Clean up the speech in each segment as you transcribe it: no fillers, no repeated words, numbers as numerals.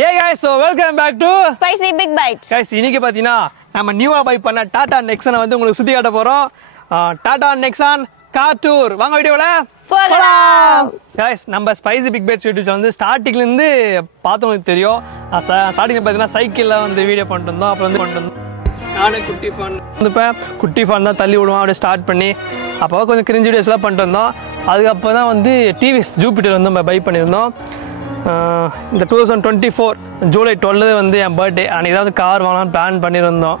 Hey guys, so welcome back to Spicy Big Bites. Guys, இன்னைக்கு பாத்தீங்கன்னா நம்ம நியூவா பை பண்ண டாடா நெக்ஸானை வந்து உங்களுக்கு சுத்தி காட்ட போறோம். Tata Nexon car tour. வாங்க வீடியோல போலாம். Guys, நம்ம ஸ்பைசி பிக் பைட்ஸ் யூடியூப்ல வந்து ஸ்டார்டிங்ல இருந்து பார்த்தவங்களுக்கு தெரியும். ஸ்டார்டிங்ல பாத்தீங்கன்னா சைக்கிள்ல வந்து வீடியோ பண்ணிட்டு இருந்தோம். அப்புறம் வந்து பண்ணிட்டு இருந்தோம். நானே குட்டி ஃபன் குட்டி ஃபன் தான் தள்ளி விடுவோம் அப்படியே ஸ்டார்ட் பண்ணி அப்போ கொஞ்சம் கிரிஞ்சி வீடியோஸ்லாம் பண்ணிட்டு இருந்தோம். அதுக்கப்புறம் தான் வந்து டிவிஎஸ் ஜூபிட்டர் வந்து நம்ம பை பண்ணியிருந்தோம். இந்த 2024 ஜூலை 12 வந்து என் பர்த்டே அன்றைக்கி தான் வந்து கார் வாங்கலாம்னு பிளான் பண்ணியிருந்தோம்.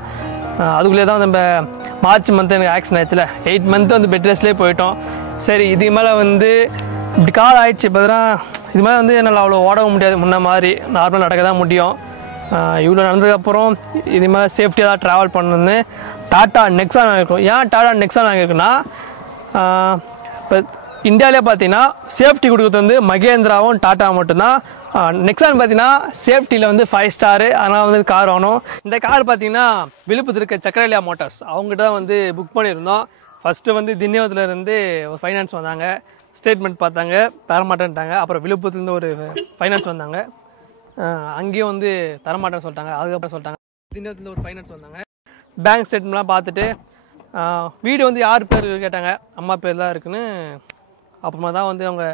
அதுக்குள்ளே தான் நம்ம மார்ச் மந்த் எனக்கு ஆக்சிடென்ட் ஆச்சுல 8 மந்த் வந்து பெட் ரெஸ்ட்லேயே போயிட்டோம். சரி இதுக்கு மேலே வந்து இப்படி கார் ஆயிடுச்சு பார்த்தா இது மேலே வந்து என்னால் அவ்வளோ ஓடவும் முடியாது. முன்ன மாதிரி நார்மலாக நடக்க தான் முடியும். இவ்வளோ நடந்ததுக்கப்புறம் இது மாதிரி சேஃப்டியாக தான் ட்ராவல் பண்ணணுன்னு டாடா நெக்ஸான் வாங்கியிருக்கோம். ஏன் டாடா நெக்ஸான் வாங்கியிருக்குன்னா இப்போ இந்தியாவிலே பார்த்தீங்கன்னா சேஃப்டி கொடுக்குறது வந்து மகேந்திராவும் டாட்டா மட்டும்தான். நெக்ஸான் பார்த்தீங்கன்னா சேஃப்டியில் வந்து 5 ஸ்டாரு. அதனால் வந்து கார் வாங்கணும். இந்த கார் பார்த்தீங்கன்னா விழுப்புரத்தில் இருக்க சக்கரலியா மோட்டார்ஸ் அவங்ககிட்ட தான் வந்து புக் பண்ணியிருந்தோம். ஃபஸ்ட்டு வந்து திண்டிவனத்துலேருந்து ஒரு ஃபைனான்ஸ் வந்தாங்க. ஸ்டேட்மெண்ட் பார்த்தாங்க, தரமாட்டேன்ட்டாங்க. அப்புறம் விழுப்புரத்துலேருந்து ஒரு ஃபைனான்ஸ் வந்தாங்க. அங்கேயும் வந்து தரமாட்டேன்னு சொல்லிட்டாங்க. அதுக்கப்புறம் சொல்லிட்டாங்க திண்டிவனத்தில் ஒரு ஃபைனான்ஸ் வந்தாங்க. பேங்க் ஸ்டேட்மெண்ட்லாம் பார்த்துட்டு வீடு வந்து யார் பேர் கேட்டாங்க. அம்மா பேர் தான் இருக்குன்னு. அப்புறமா தான் வந்து அவங்க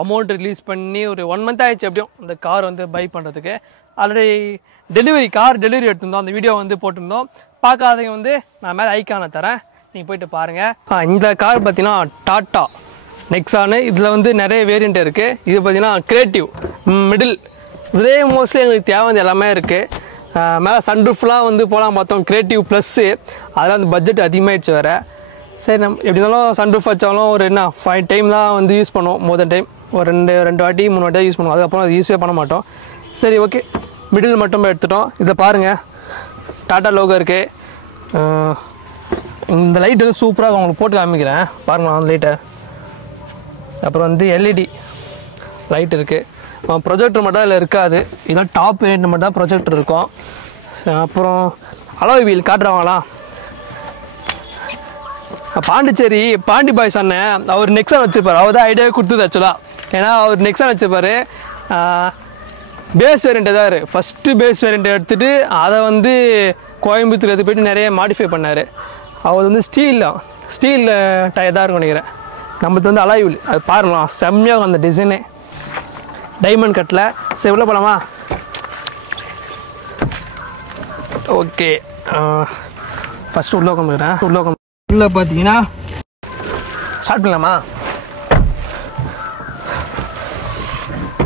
அமௌண்ட் ரிலீஸ் பண்ணி ஒரு 1 மந்த் ஆகிடுச்சு எப்படியும் இந்த கார் வந்து பை பண்ணுறதுக்கு. ஆல்ரெடி கார் டெலிவரி எடுத்திருந்தோம். அந்த வீடியோ வந்து போட்டிருந்தோம். பார்க்காதவங்க வந்து நான் மேலே ஐக்கானை தரேன், நீங்கள் போயிட்டு பாருங்கள். இந்த கார் பார்த்தீங்கன்னா டாட்டா நெக்ஸானு. இதில் வந்து நிறைய வேரியண்ட் இருக்குது. இது பார்த்தீங்கன்னா கிரியேட்டிவ் மிடில் இதே மோஸ்ட்லி எங்களுக்கு தேவை வந்து எல்லாமே இருக்குது. மேலே சன்ரூஃப்லாம் வந்து போகலாம் பார்த்தோம். கிரியேட்டிவ் ப்ளஸ்ஸு அதெல்லாம் வந்து பட்ஜெட் அதிகமாகிடுச்சு வேறு. சரி நம்ம எப்படி இருந்தாலும் சன்ரூஃப் வச்சாலும் ஒரு 5 டைம் தான் வந்து யூஸ் பண்ணுவோம். மோர் தென் டைம் ஒரு ரெண்டு வாட்டி 3 வாட்டி யூஸ் பண்ணுவோம். அதுக்கப்புறம் அது யூஸே பண்ண மாட்டோம். சரி ஓகே, மிடில் மட்டும் எடுத்துட்டோம். இதை பாருங்கள், டாட்டா லோகோ இருக்குது. இந்த லைட் வந்து சூப்பராக உங்களுக்கு போட்டு காமிக்கிறேன் பாருங்களா அந்த லைட்டை. அப்புறம் வந்து எல்இடி லைட் இருக்குது. ப்ரொஜெக்டர் மட்டும் அதில் இருக்காது. இதெல்லாம் டாப் வேரியண்ட் மட்டும் தான் ப்ரொஜெக்டர் இருக்கும். அப்புறம் அலாய் வீல் காட்டுறாங்களா. பாண்டிச்சேரி பாண்டி பாய்ஸ் அண்ணன் அவர் நெக்ஸான் வச்சுருப்பார். அவர் தான் ஐடியாவே கொடுத்தது ஆக்சுவலாக. ஏன்னா அவர் நெக்ஸான் வச்சுருப்பார். பேஸ் வேரியண்ட் எதாவது ஃபஸ்ட்டு பேஸ் வேரியண்ட் எடுத்துகிட்டு அதை வந்து கோயம்புத்தூர் எடுத்து போய்ட்டு நிறைய மாடிஃபை பண்ணார். அவர் வந்து ஸ்டீல் டயர் தான் இருக்கும் நினைக்கிறேன். நம்மளுக்கு வந்து அலாய் வீல் அது பாருங்களா செம்மையாக அந்த டிசைனு டைமண்ட் கட்டில். சரி உள்ள போகலாமா? ஓகே, ஃபஸ்ட்டு உள்ள உட்காந்துக்கிறேன். உள்ள பார்த்தீங்கன்னா ஸ்டார்ட் பண்ணலாமா?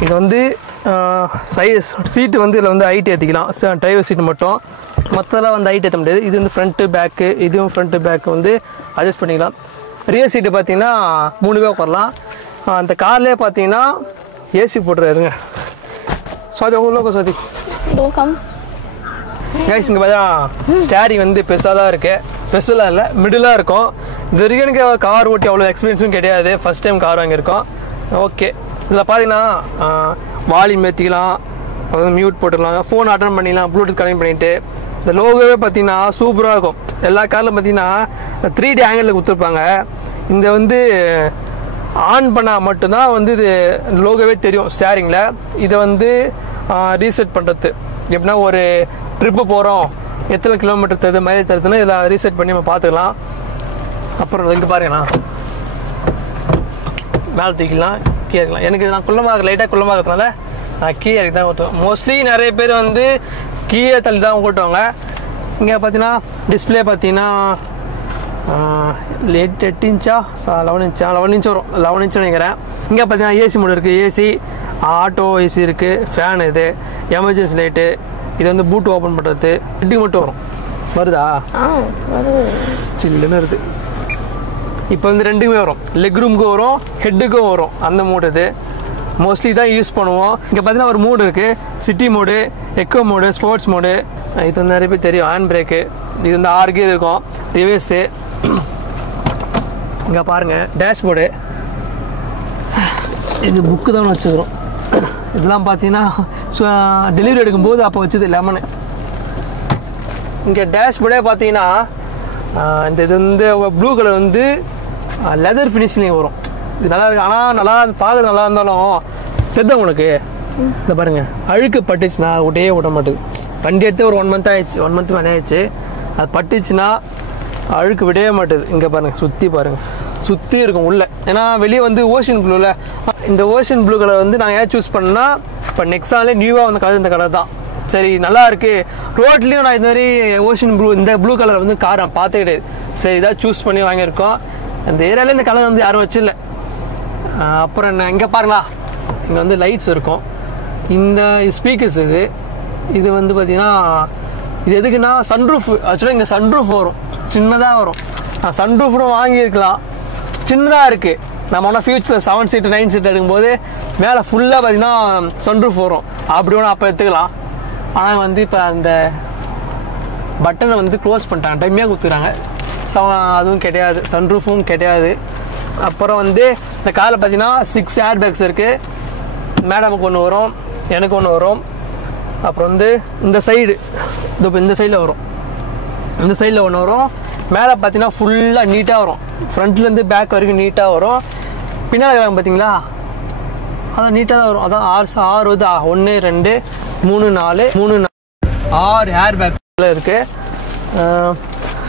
இது வந்து சைஸ் சீட்டு வந்து இதில் வந்து ஹைட் ஏற்றிக்கலாம். டிரைவர் சீட்டு மட்டும், மற்றதெல்லாம் வந்து ஹைட் ஏற்ற முடியாது. இது வந்து ஃப்ரண்ட்டு பேக்கு, இதுவும் ஃப்ரண்ட்டு பேக்கு வந்து அட்ஜஸ்ட் பண்ணிக்கலாம். ரியர் சீட்டு பார்த்தீங்கன்னா 3 பேர் உட்காரலாம். அந்த கார்லேயே பார்த்தீங்கன்னா ஏசி போட்டுருங்க. சுவாதி உள்ள சுவாதி கைஸ் இங்கே பார்த்தா ஸ்டேரிங் வந்து பெருசாக தான் இருக்குது. பெருசாக இல்லை, மிடிலாக இருக்கும். இது வரைக்கும் எனக்கு கார் ஓட்டி அவ்வளோ எக்ஸ்பீரியன்ஸும் கிடையாது. ஃபஸ்ட் டைம் கார் வாங்கியிருக்கோம். ஓகே, இதில் பார்த்தீங்கன்னா வால்யூம் ஏற்றிக்கலாம், அதாவது மியூட் போட்டுக்கலாம், ஃபோன் அட்டன் பண்ணிக்கலாம், ப்ளூடூத் கனெக்ட் பண்ணிவிட்டு. இந்த லோகோவே பார்த்தீங்கன்னா சூப்பராக இருக்கும். எல்லா காரில் பார்த்தீங்கன்னா 3D ஆங்கிளில் கொடுத்துருப்பாங்க. இந்த வந்து ஆன் பண்ணால் மட்டும்தான் வந்து இது லோகோவே தெரியும் ஸ்டேரிங்கில். இதை வந்து ரீசெட் பண்ணுறது எப்படின்னா ஒரு ட்ரிப்பு போகிறோம், எத்தனை கிலோமீட்டர் தருது, மைலேஜ் தருதுன்னு இதில் ரீசெட் பண்ணி நம்ம பார்த்துக்கலாம். அப்புறம் இங்கே பாருங்கண்ணா மேலே தூக்கிக்கலாம், கீழே இருக்கலாம். எனக்கு நான் லைட்டாக குள்ளமாக இருக்கிறதுனால நான் கீழே இறக்கி தான் ஓட்டுவேன். மோஸ்ட்லி நிறைய பேர் வந்து கீழே தள்ளி தான் ஓட்டுவாங்க. இங்கே பார்த்தீங்கன்னா டிஸ்பிளே பார்த்தீங்கன்னா 8 இன்ச்சா 11 இன்ச் வரும். 11 இன்ச் நினைக்கிறேன். இங்கே பார்த்தீங்கன்னா ஏசி மோடு இருக்குது. ஏசி ஆட்டோ ஏசி இருக்குது. ஃபேன் இது எமர்ஜென்சி லைட்டு. இது வந்து பூட் ஓப்பன் பண்ணுறது. ஹெட்டுக்கு மட்டும் வரும். வருதா? சில்லுன்னு இருக்குது. இப்போ வந்து ரெண்டுக்குமே வரும். லெக் ரூமுக்கும் வரும், ஹெட்டுக்கும் வரும். அந்த மோடு இது மோஸ்ட்லி தான் யூஸ் பண்ணுவோம். இங்கே பார்த்தீங்கன்னா ஒரு மோடு இருக்குது. City mode, eco mode, sports mode. இது வந்து நிறைய பேர் தெரியும். Hand brake. இது வந்து 6 கீர் இருக்கும். ரிவர்ஸு. இங்கே பாருங்கள் டேஷ்போர்டு. இது புக்கு தான் வச்சுக்கிறோம். இதெல்லாம் பார்த்தீங்கன்னா டெலிவரி எடுக்கும்போது அப்போ வச்சது லெமனு. இங்கே டேஷ்போர்டே பார்த்தீங்கன்னா இந்த இது வந்து ப்ளூ கலர் வந்து லெதர் ஃபினிஷ்லேயும் வரும். இது நல்லா இருக்குது. ஆனால் நல்லா பார்க்குறது நல்லா இருந்தாலும் தெரியும் உங்களுக்கு இந்த பாருங்க அழுக்கு பட்டுச்சுன்னா விட்டே விட மாட்டேது. வண்டி எடுத்து ஒரு 1 month ஆயிடுச்சு, 1 month மேலே ஆயிடுச்சு. அது பட்டுச்சுன்னா அழுக்கு விடவே மாட்டுது. இங்கே பாருங்க சுற்றி பாருங்க, சுற்றி இருக்கும் உள்ள. ஏன்னா வெளியே வந்து ஓஷன் ப்ளூவில், இந்த ஓஷன் ப்ளூ கலர் வந்து நாங்கள் ஏன் சூஸ் பண்ணா, இப்போ நெக்ஸாலே நியூவாக வந்த கலர் இந்த கலர் தான். சரி நல்லா இருக்கு. ரோட்லேயும் நான் இந்த மாதிரி ஓஷன் ப்ளூ, இந்த ப்ளூ கலர் வந்து காரை பார்த்தே கிடையாது. சரி இதாக சூஸ் பண்ணி வாங்கியிருக்கோம். அந்த ஏரியாவில் இந்த கலர் வந்து யாரும் வச்சில்ல. அப்புறம் என்ன, இங்கே பாருங்களா, இங்கே வந்து லைட்ஸ் இருக்கும். இந்த ஸ்பீக்கர்ஸ் இது வந்து பார்த்தீங்கன்னா இது எதுக்குன்னா சன்ரூஃப். ஆக்சுவலாக இங்கே சன்ரூஃப் வரும், சின்னதாக வரும். சன்ரூஃபும் வாங்கியிருக்கலாம், சின்னதாக இருக்குது. நம்ம ஆனால் ஃபியூச்சர் 7 seat 9 seat எடுக்கும்போது மேலே ஃபுல்லாக பார்த்தீங்கன்னா சன்ரூஃப் வரும். அப்படி ஒன்று அப்போ எடுத்துக்கலாம். ஆனால் வந்து இப்போ அந்த பட்டனை வந்து க்ளோஸ் பண்ணிட்டாங்க, டைமையாக கொடுத்துக்கிறாங்க. அதுவும் கிடையாது, சன்ரூஃபும் கிடையாது. அப்புறம் வந்து இந்த காரில் பார்த்தீங்கன்னா 6 ஏர் பேக்ஸ் இருக்குது. மேடமுக்கு ஒன்று வரும், எனக்கு ஒன்று வரும். அப்புறம் வந்து இந்த சைடு, இப்போ இந்த சைடில் வரும், இந்த சைடில் ஒன்று வரும். மேலே பார்த்தீங்கன்னா ஃபுல்லாக நீட்டாக வரும், ஃப்ரண்ட்லேருந்து பேக் வரைக்கும் நீட்டாக வரும். பின்னால் இருக்கிறாங்க பார்த்தீங்களா, அதான் நீட்டாக தான் வரும். அதான் 6 வந்து 1 2 3 4 6 ஏர் பேக்ஸில் இருக்குது.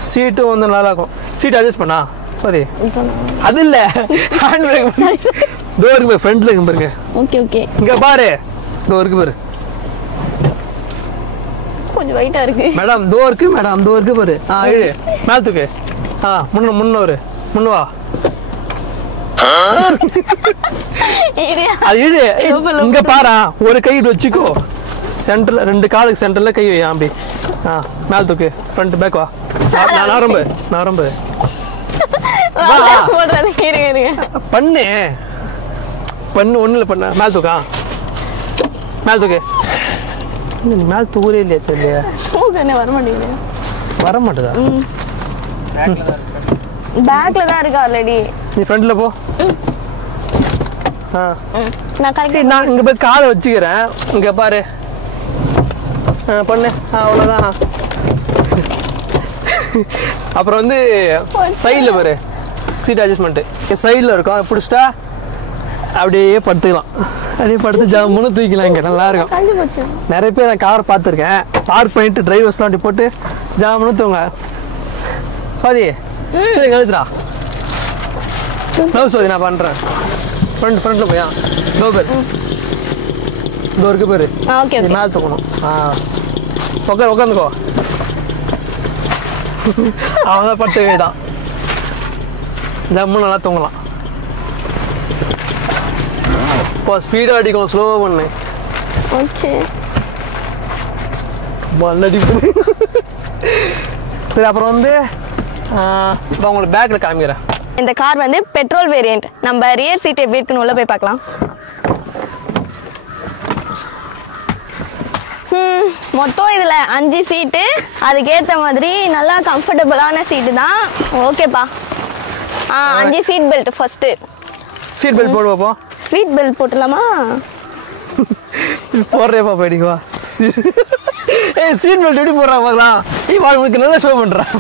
சீட்டும் வந்து நல்லா இருக்கும். சீட் அட்ஜஸ்ட் பண்ணா சரி, அது இல்லை ஹேண்ட் பிரேக் தோ இருக்கு பாரு, ஃப்ரண்ட்ல இருக்கு பாருங்க. ஓகே ஓகே, இங்க பாரு, தோ இருக்கு பாரு. கொஞ்சம் வெயிட்டா இருக்கு மேடம், தோ இருக்கு மேடம், தோ இருக்கு பாரு. இழு மேல தூக்கு. முன்னோரு முன்னுவா, அது இழு. இங்க பாரு, ஒரு கை வச்சுக்கோ, சென்டர்ல 2 காலுக்கு சென்டர்ல கை வை. அப்படி மேல தூக்கு, ஃப்ரண்ட் பேக் வா. நான் ரொம்ப பண்ணு ஒண்ணுல பண்ண. மேல தூக்கா, மேல தூக்கு. மேல தூரே இல்லையா தெரியலையா, வர மாட்டேதா? பேக்ல தான் இருக்கு ஆல்ரெடி. நீ ஃப்ரண்ட்ல போ. நான் இங்க போய் காலை வச்சுக்கிறேன். இங்க பாரு, பண்ணு, அவ்வளவுதான். அப்புறம் வந்து சைடில் பாரு, சீட் அட்ஜஸ்ட்மெண்ட் சைடில் இருக்கும். பிடிச்சிட்டா அப்படியே படுத்துக்கலாம், அப்படியே படுத்து ஜம்முன்னு தூக்கிக்கலாம். இங்கே நல்லா இருக்கும். நிறைய பேர் நான் கார் பார்த்துருக்கேன், பார்க் பண்ணிட்டு டிரைவர்ஸ்லாம் அப்படி போட்டு ஜம்முன்னு தூங்க. சோதி சரி கழுத்துடா, சோதி நான் பண்ணுறேன். ஃப்ரண்ட்ல போயா, டோ பேர் இதோ இருக்கு பேரு, மேலே தூக்கணும். உட்காந்துக்கோ. அவங்க பட்டு தான் ஜம்மு நல்லா தூங்கலாம். இப்போ ஸ்பீடா அடிக்கும், ஸ்லோ பண்ணு. ஓகே, சரி. அப்புறம் வந்து உங்களுக்கு பேக்ல காமிக்கிறேன். இந்த கார் வந்து பெட்ரோல் வேரியன்ட். நம்ம ரியர் சீட் எப்படி இருக்குன்னு உள்ள போய் பார்க்கலாம். மொத்தம் இதுல 5 சீட்டு, அதுக்கேற்ற மாதிரி நல்லா கம்ஃபர்டபுளான சீட்டு தான். ஓகேப்பா. 5 seat belt. First seat belt போடு பாப்போம். Seat belt போட்டுலாமா? போடுறேப்பா, போயிடுவா. சீட் பெல்ட் எப்படி போடுறாங்க பார்க்கலாம். உங்களுக்கு நல்லா ஷோ பண்றேன்.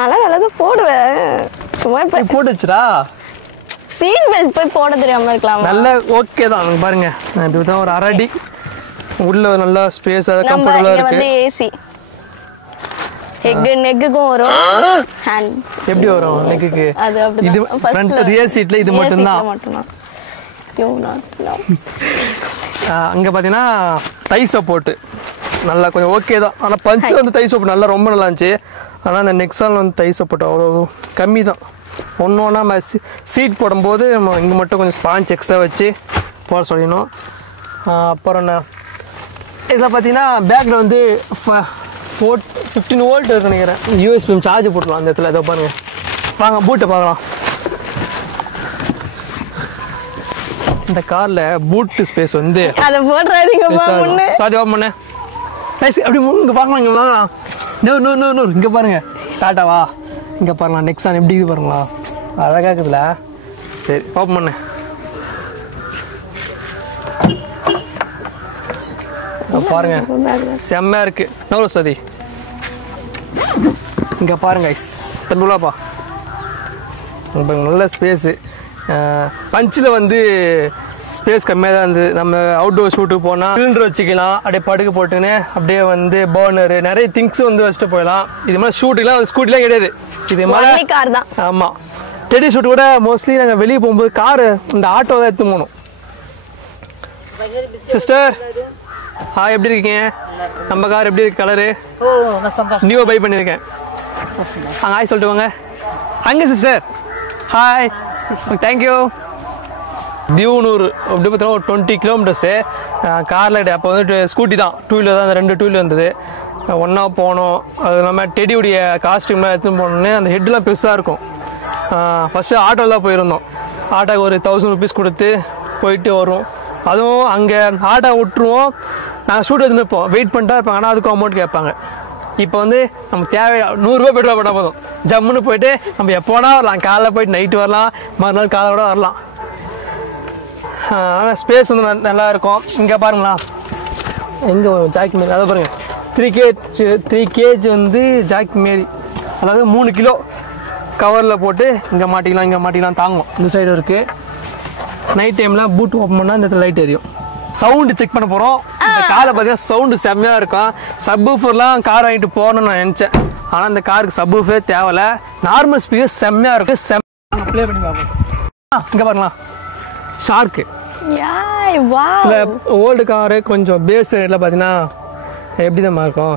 நல்லா தான் போடுவேன், சும்மா போட்டு வச்சுடா. சீட் பெல்ட் போய் போட தெரியாம இருக்கலாம். நல்ல ஓகே தான். பாருங்க, இப்படிதான் ஒரு அரடி உள்ள நல்லா ஸ்பேஸ், கம்ஃபர்ட்டபிளா இருக்கு. வந்து ஏசி நெக்குக்கும் வரும். ஹேண்ட் எப்படி வரும் நெக்குக்கு? அது அப்படிதான். இது ஃப்ரண்ட் ரியர் சீட்ல இது மட்டும் தான். அங்க பாத்தீங்கன்னா தை சப்போர்ட் நல்லா கொஞ்சம் ஓகே தான். ஆனா பஞ்ச் வந்து தை சப்போர்ட் நல்லா ரொம்ப நல்லா இருந்துச்சு. ஆனா அந்த நெக்ஸான் வந்து தை சப்போர்ட் அவ்வளோ கம்மி தான். ஒன்றா நம்ம சீட் போடும்போது இங்கே மட்டும் கொஞ்சம் ஸ்பாஞ்ச் எக்ஸ்ட்ரா வச்சு போட சொல்லிடணும். அப்புறம் என்ன, இதில் பார்த்தீங்கன்னா பேக்கில் வந்து 15 வோல்ட் இருக்குன்னு நினைக்கிறேன். யூஎஸ்பி சார்ஜ் போட்டுக்கலாம் அந்த இடத்துல. இதை பாருங்க, வாங்க பூட்டை பார்க்கலாம். இந்த காரில் பூட்டு ஸ்பேஸ் வந்து அதை போடுறாதீங்க. சார்ஜ் ஓப்பன் பண்ண அப்படி இங்கே பார்க்கலாம். இங்கே வாங்கலாம். நூறு இங்கே பாருங்க, டாட்டாவா இங்கே பாருங்களா, நெக்ஸான் எப்படி இது பாருங்களா, அழகாக இருக்குதுல. சரி ஓப்பன் பண்ணு. பாருங்க செம்மையா இருக்கு. நவரு சதி இங்க பாருங்க, தம்புலாப்பா நல்ல ஸ்பேஸு. பஞ்சில் வந்து ஸ்பேஸ் கம்மியாக தான் இருந்தது. நம்ம அவுட்டோர் ஷூட்டுக்கு போனால் சிலிண்டர் வச்சுக்கலாம், அப்படியே படுக்க போட்டுன்னு அப்படியே வந்து பர்னரு நிறைய திங்ஸ் வந்து வச்சுட்டு போயிடலாம். இது மாதிரி ஷூட்டுக்கெலாம் ஸ்கூட்டிலாம் கிடையாது. இது மாதிரி கார் தான். ஆமாம், டெடி ஷூட் கூட மோஸ்ட்லி நாங்கள் வெளியே போகும்போது காரு இந்த ஆட்டோ தான் எடுத்து போகணும். சிஸ்டர் ஹாய், எப்படி இருக்கீங்க? நம்ம கார் எப்படி இருக்கு? கலரு நியூவாக பை பண்ணியிருக்கேன். அங்கே ஹாய் சொல்லிட்டு வாங்க. அங்கே சிஸ்டர் ஹாய், தேங்க்யூ. தியூனூர் அப்படி பார்த்தீங்கன்னா ஒரு 20 கிலோமீட்டர்ஸு காரில் கிடையாது. அப்போ வந்து ஸ்கூட்டி தான், 2 வீலர் தான், அந்த 2 2 வீலர் இருந்தது. ஒன்றா போனோம். அது இல்லாமல் டெடியுடைய காஸ்டியூம்லாம் எடுத்துன்னு போனோன்னே அந்த ஹெட்லாம் பெருசாக இருக்கும். ஃபஸ்ட்டு ஆட்டோவில் தான் போயிருந்தோம். ஆட்டோக்கு ஒரு 1000 ருபீஸ் கொடுத்து போயிட்டு வரும். அதுவும் அங்கே ஆட்டோ விட்டுருவோம், நாங்கள் ஷூட் எடுத்துன்னு இருப்போம், வெயிட் பண்ணிட்டா இருப்பாங்க. ஆனால் அதுக்கும் அமௌண்ட் கேட்பாங்க. இப்போ வந்து நம்ம தேவை 100 ரூபா பெட்ரோல் போட்டால் போதும், ஜம்முன்னு போயிட்டு நம்ம எப்போனா வரலாம். காலைல போயிட்டு நைட்டு வரலாம், மறுநாள் காலையோட வரலாம். ஆனால் ஸ்பேஸ் வந்து நல்லா இருக்கும். இங்கே பாருங்களா, எங்கே ஜாக்கி மாரி அதை பாருங்கள். 3 கேஜ் வந்து ஜாக்கி மாரி, அதாவது 3 கிலோ கவரில் போட்டு இங்கே மாட்டிக்கலாம் தாங்கும். இந்த சைடு இருக்குது. நைட் டைமில் பூட் ஓப்பன் பண்ணால் இந்த இடத்துல லைட் எரியும். சவுண்டு செக் பண்ண போகிறோம். இந்த காரை பார்த்தீங்கன்னா சவுண்டு செம்மையாக இருக்கும். சப்வூஃபர்லாம் கார் வாங்கிட்டு போகணும்னு நான் நினச்சேன். ஆனால் இந்த காருக்கு சப்வூஃபே தேவையில்ல. நார்மல் ஸ்பீக்கர் செம்மையாக இருக்குது. ப்ளே பண்ணி பார்ப்போம். இங்கே பாருங்களா, ஷார்க்கு. சில ஓல்டு காரு கொஞ்சம் பேஸ் ரேட்டில் பார்த்தீங்கன்னா எப்படி தான் இருக்கும்,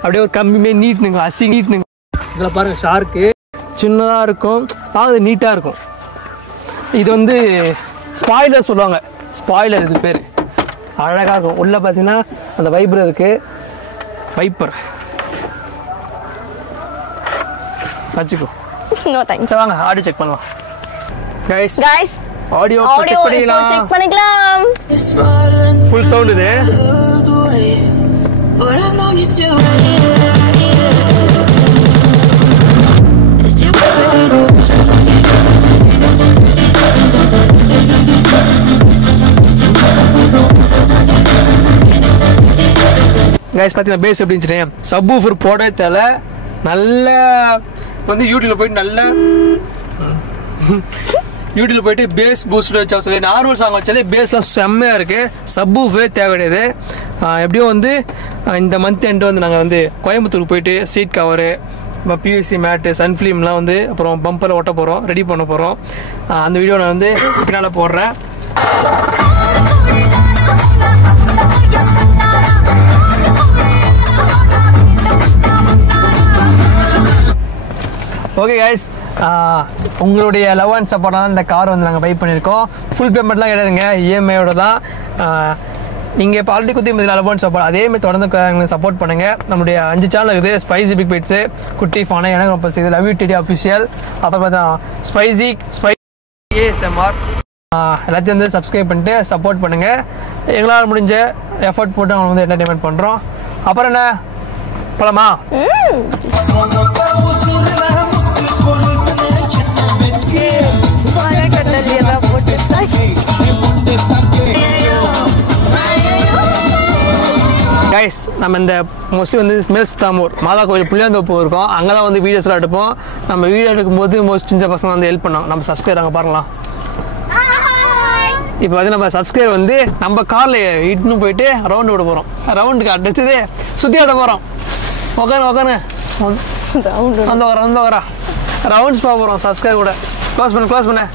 அப்படியே ஒரு கம்மியுமே நீட்னுங்க, நீட்னுங்க. இதில் பாருங்கள், ஷார்க்கு சின்னதாக இருக்கும், பார்த்து நீட்டாக இருக்கும். இது வந்து ஸ்பாய்லர் சொல்லுவாங்க, ஸ்பாய்லர் இது பேர். அழகாக இருக்கும். உள்ளே பார்த்தீங்கன்னா அந்த வைப்பர் இருக்குது, வைப்பர் வச்சுக்கோ. வாங்க ஆடியோ செக் பண்ணலாம். கைஸ் ஆடியோ செக் பண்ணிக்கலாம். ஃபுல் சவுண்ட் இது. கைஸ் பார்த்தீங்கன்னா பேஸ் எப்படி இருந்துச்சு. சப்வூஃபர் போட தேவை நல்ல. வந்து யூடியூப்ல போயிட்டு நல்ல யூடியூப்ல போயிட்டு பேஸ் பூஸ்டர் வச்சா சொல்லி நார்மல் சாங் வச்சாலே பேஸ்லாம் செம்மையாக இருக்குது. சப்வூஃபே தேவை கிடையாது. எப்படியும் வந்து இந்த மந்த் எண்டு வந்து நாங்கள் வந்து கோயம்புத்தூருக்கு போயிட்டு சீட் கவரு, பிவிசி மேட்டு, சன்ஃபிலிம்லாம் வந்து அப்புறம் பம்பரில் ஒட்ட போகிறோம், ரெடி பண்ண போகிறோம். அந்த வீடியோ நான் வந்து பின்னால் போடுறேன். ஓகே கைஸ், உங்களுடைய லவ் அண்ட் சப்போர்ட்டாக இந்த கார் வந்து நாங்கள் பை பண்ணியிருக்கோம். ஃபுல் பேமெண்ட்லாம் கிடையாதுங்க, இஎம்ஐயோட தான். நீங்கள் இப்போ ஆல்ரெடி குத்தி மதியில் லவ் அண்ட் சப்போர்ட் அதேமாதிரி தொடர்ந்து சப்போர்ட் பண்ணுங்கள். நம்மளுடைய 5 சேனல் இருக்குது. ஸ்பைசி பிக் பைட்ஸு, குட்டி ஃபானு, எனக்கு ரொம்ப செய்யுது, லவ் யூ டிடி அஃபிஷியல், அப்புறம் பார்த்தா ஸ்பைசி ASMR, எல்லாத்தையும் வந்து சப்ஸ்கிரைப் பண்ணிட்டு சப்போர்ட் பண்ணுங்கள். எங்களால் முடிஞ்ச எஃபர்ட் போட்டு அவங்க வந்து என்டர்டைன்மெண்ட் பண்ணுறோம். அப்புறம் என்ன போலாமா? கைஸ், நம்ம இந்த மோஸ்ட்லி வந்து ஸ்மெல்ஸ் தாமூர் மாதா கோயில் புளியாந்தோப்பு இருக்கோம். அங்கே தான் வந்து வீடியோஸ்லாம் எடுப்போம். நம்ம வீடியோ எடுக்கும்போது மோஸ்ட் சின்ன பசங்க வந்து ஹெல்ப் பண்ணோம். நம்ம சப்ஸ்கிரைப் அங்கே பாருங்களா. இப்போ வந்து நம்ம சப்ஸ்கிரைப் வந்து நம்ம காரில் இட்டுன்னு போயிட்டு ரவுண்டு விட போகிறோம். ரவுண்டுக்கு அடுத்தது சுற்றி ஆட போகிறோம். உக்காருங்க வந்து வரா ரவுண்ட்ஸ் பார்க்க போகிறோம். சப்ஸ்கிரைப் கூட க்ளோஸ் பண்ணு.